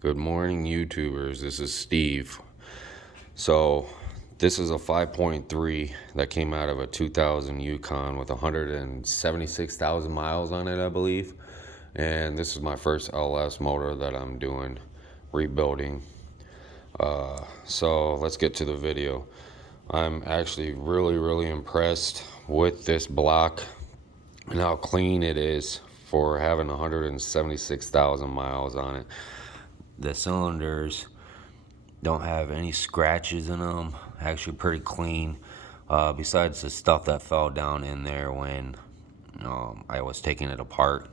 Good morning, YouTubers. This is Steve. So, this is a 5.3 that came out of a 2000 Yukon with 176,000 miles on it, I believe. And this is my first LS motor that I'm doing rebuilding. So, let's get to the video. I'm actually really impressed with this block and how clean it is for having 176,000 miles on it. The cylinders don't have any scratches in them, actually pretty clean, besides the stuff that fell down in there when I was taking it apart.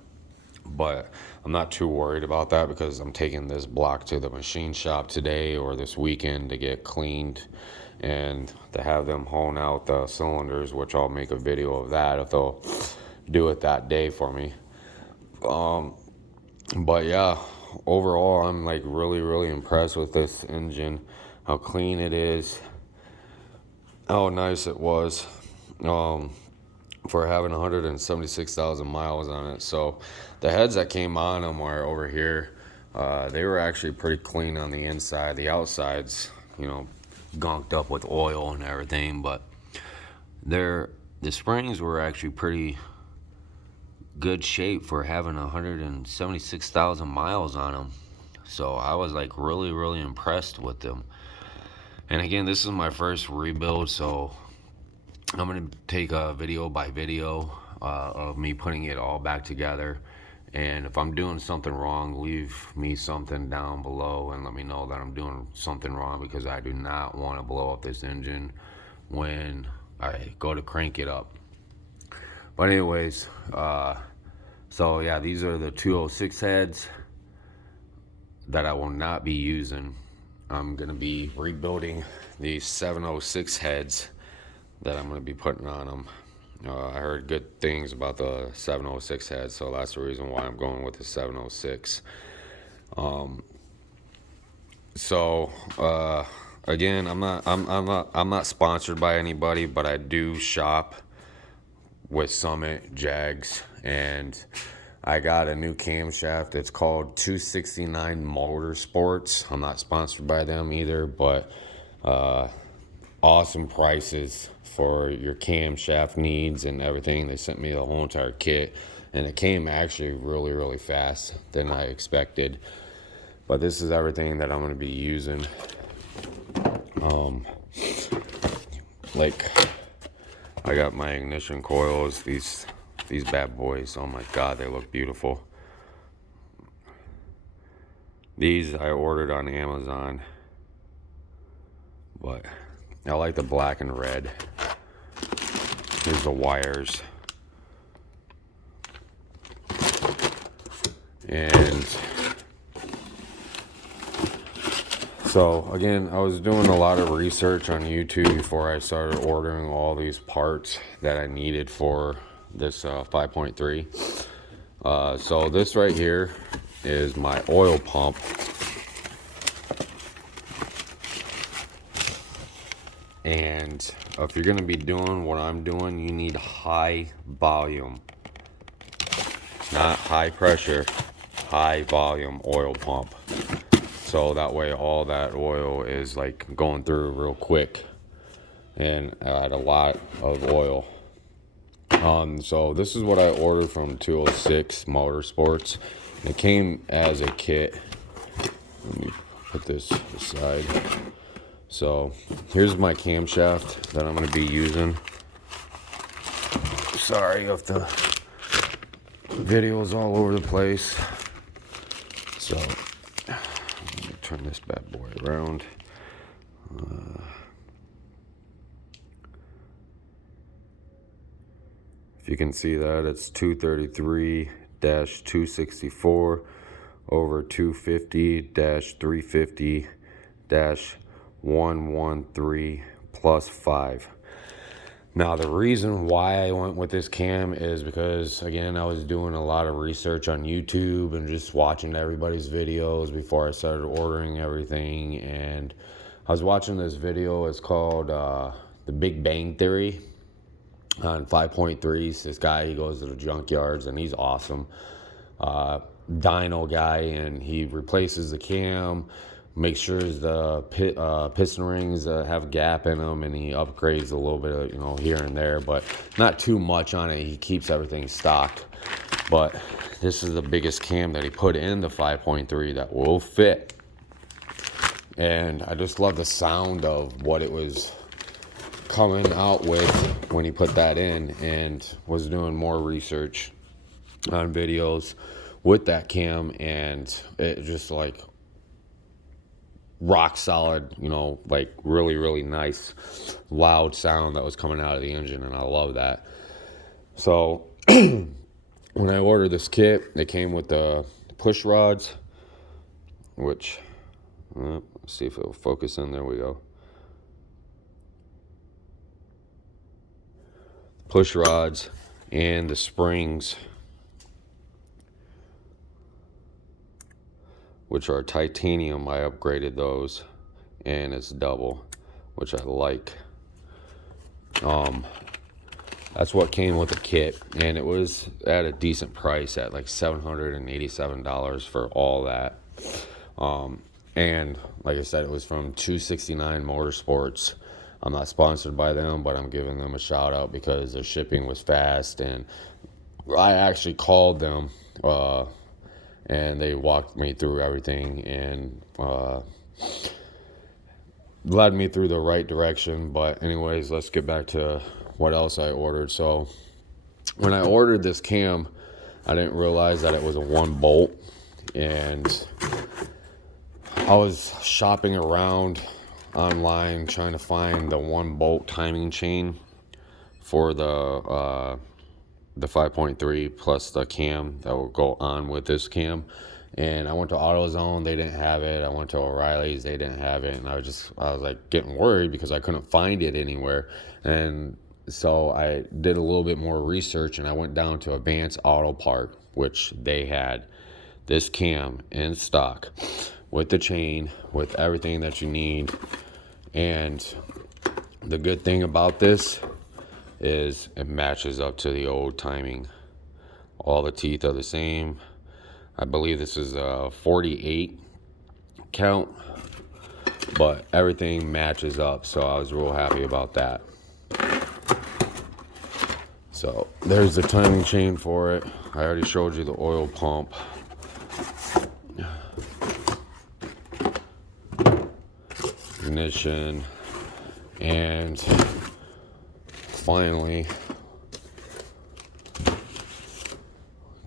But I'm not too worried about that because I'm taking this block to the machine shop today or this weekend to get cleaned and to have them hone out the cylinders, which I'll make a video of that if they'll do it that day for me. But yeah, overall I'm like really impressed with this engine, how clean it is, how nice it was for having 176,000 miles on it. So the heads that came on them are over here. They were actually pretty clean on the inside. The outsides, gunked up with oil and everything, but the springs were actually pretty good shape for having 176,000 miles on them. So I was like really impressed with them. And again, this is my first rebuild, so I'm gonna take a video by video of me putting it all back together. And if I'm doing something wrong, leave me something down below and let me know that I'm doing something wrong, because I do not want to blow up this engine when I go to crank it up. But anyways, so yeah, these are the 206 heads that I will not be using. I'm gonna be rebuilding these 706 heads that I'm gonna be putting on them. I heard good things about the 706 head, so that's the reason why I'm going with the 706. Again, I'm not sponsored by anybody, but I do shop with Summit Jags, and I got a new camshaft. It's called 269 Motorsports. I'm not sponsored by them either, but awesome prices for your camshaft needs and everything. They sent me the whole entire kit, and it came actually really fast than I expected. But this is everything that I'm going to be using. Like, I got my ignition coils, these bad boys. Oh my god, they look beautiful. These I ordered on Amazon, but I like the black and red. Here's the wires. And so again, I was doing a lot of research on YouTube before I started ordering all these parts that I needed for this 5.3. So this right here is my oil pump. And if you're going to be doing what I'm doing, you need high volume, not high pressure, high volume oil pump. So that way all that oil is like going through real quick and add a lot of oil. So this is what I ordered from 206 Motorsports. It came as a kit. Let me put this aside. So here's my camshaft that I'm going to be using. Sorry if the video is all over the place. So let me turn this bad boy around. If you can see that, it's 233-264 over 250-350-113 plus 5. Now, the reason why I went with this cam is because, again, I was doing a lot of research on YouTube and just watching everybody's videos before I started ordering everything. And I was watching this video. It's called The Big Bang Theory on 5.3s. This guy, he goes to the junkyards and he's awesome. dyno guy, and he replaces the cam, makes sure the piston rings have a gap in them, and he upgrades a little bit of, here and there, but not too much on it. He keeps everything stocked. But this is the biggest cam that he put in the 5.3 that will fit. And I just love the sound of what it was coming out with when he put that in, and was doing more research on videos with that cam, and it just like rock solid, like really, really nice loud sound that was coming out of the engine, and I love that. So when I ordered this kit, it came with the push rods, which, let's see if it'll focus in. There we go. Push rods and the springs, which are titanium. I upgraded those, and it's double, which I like. That's what came with the kit, and it was at a decent price at like $787 for all that. And like I said, it was from 269 Motorsports. I'm not sponsored by them, but I'm giving them a shout out because their shipping was fast, and I actually called them, and they walked me through everything, and led me through the right direction. But anyways, let's get back to what else I ordered. So when I ordered this cam, I didn't realize that it was a 1 bolt, and I was shopping around online trying to find the 1 bolt timing chain for the 5.3 plus the cam that will go on with this cam. And I went to AutoZone, they didn't have it. I went to O'Reilly's, they didn't have it. And I was like getting worried because I couldn't find it anywhere. And so I did a little bit more research, and I went down to Advance Auto Part, which they had this cam in stock with the chain, with everything that you need. And the good thing about this is it matches up to the old timing. All the teeth are the same. I believe this is a 48 count, but everything matches up, so I was real happy about that. So there's the timing chain for it. I already showed you the oil pump. Ignition, and finally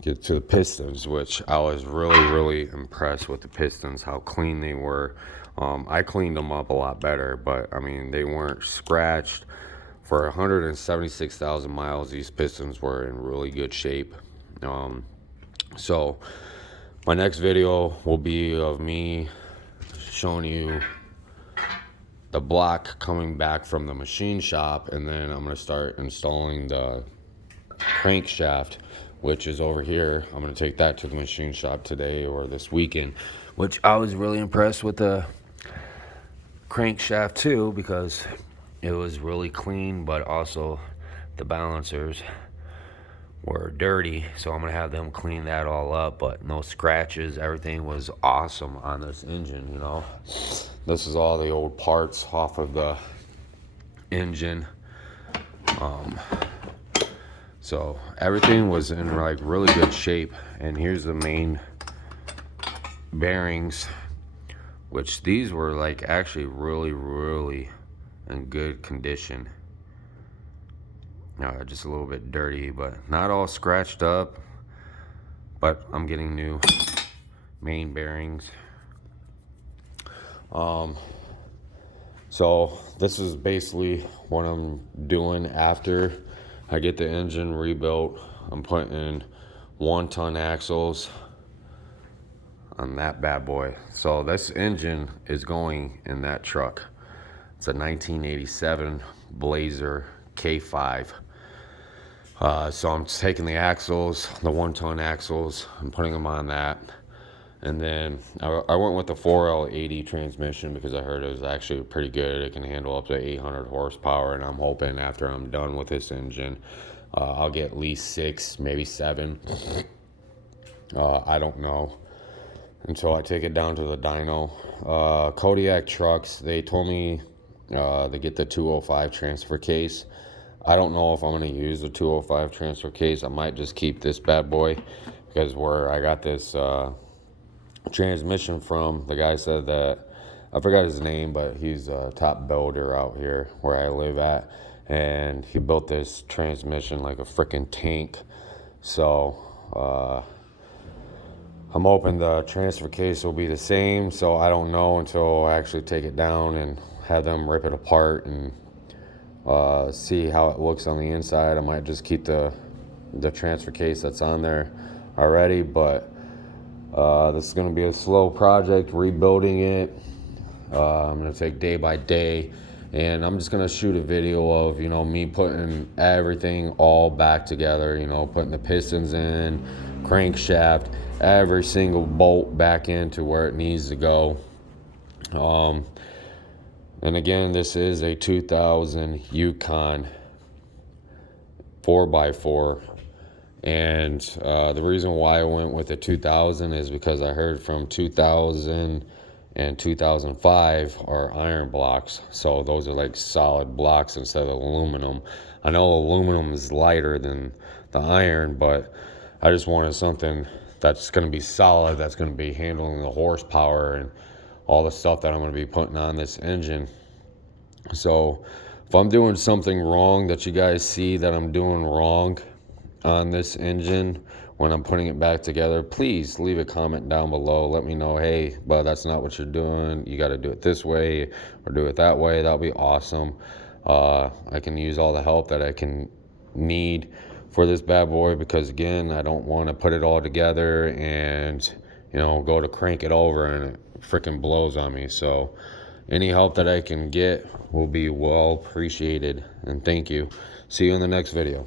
get to the pistons, which I was really impressed with the pistons, how clean they were. I cleaned them up a lot better, but I mean, they weren't scratched. For 176,000 miles, these pistons were in really good shape. So my next video will be of me showing you the block coming back from the machine shop, and then I'm going to start installing the crankshaft, which is over here. I'm going to take that to the machine shop today or this weekend, which I was really impressed with the crankshaft too, because it was really clean, but also the balancers were dirty, so I'm going to have them clean that all up. But no scratches. Everything was awesome on this engine. This is all the old parts off of the engine. So everything was in like really good shape. And here's the main bearings, which these were like actually really in good condition. Just a little bit dirty, but not all scratched up. But I'm getting new main bearings. So this is basically what I'm doing after I get the engine rebuilt. I'm putting 1-ton axles on that bad boy. So this engine is going in that truck. It's a 1987 Blazer K5. So I'm taking the axles, the 1-ton axles, and putting them on that. And then I went with the 4L80 transmission because I heard it was actually pretty good. It can handle up to 800 horsepower, and I'm hoping after I'm done with this engine, I'll get at least 6, maybe 7. I don't know until I take it down to the dyno. Kodiak trucks, they told me they get the 205 transfer case. I don't know if I'm going to use the 205 transfer case. I might just keep this bad boy, because where I got this transmission from, the guy said that, I forgot his name, but he's a top builder out here where I live at, and he built this transmission like a freaking tank. So I'm hoping the transfer case will be the same, so I don't know until I actually take it down and have them rip it apart and see how it looks on the inside. I might just keep the transfer case that's on there already, but this is going to be a slow project, rebuilding it. I'm going to take day by day, and I'm just going to shoot a video of, you know, me putting everything all back together, you know, putting the pistons in, crankshaft, every single bolt back into where it needs to go. And again, this is a 2000 Yukon 4x4. And the reason why I went with the 2000 is because I heard from 2000 and 2005 are iron blocks. So those are like solid blocks instead of aluminum. I know aluminum is lighter than the iron, but I just wanted something that's going to be solid, that's going to be handling the horsepower and all the stuff that I'm going to be putting on this engine. So if I'm doing something wrong that you guys see that I'm doing wrong on this engine when I'm putting it back together, please leave a comment down below. Let me know, hey, but that's not what you're doing. You got to do it this way or do it that way. That'll be awesome. I can use all the help that I can need for this bad boy, because again, I don't want to put it all together and, you know, go to crank it over and it freaking blows on me. So any help that I can get will be well appreciated, and thank you. See you in the next video.